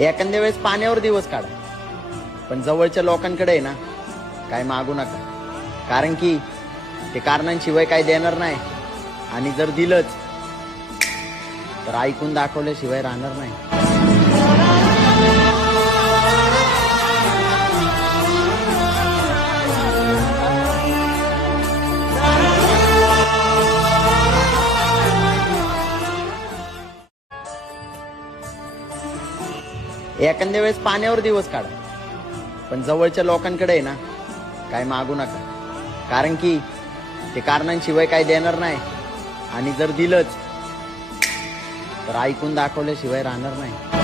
एखाद्या वेळेस पाण्यावर दिवस काढा, पण जवळच्या लोकांकडे आहे ना काय मागू नका. कारण की ते कारणांशिवाय काय देणार नाही, आणि जर दिलंच तर ऐकून दाखवल्याशिवाय राहणार नाही. एखाद्या वेळेस पाण्यावर दिवस काढा, पण जवळच्या लोकांकडे आहे ना काय मागू नका. कारण की ते कारणांशिवाय काय देणार नाही, आणि जर दिलंच तर ऐकून दाखवल्याशिवाय राहणार नाही.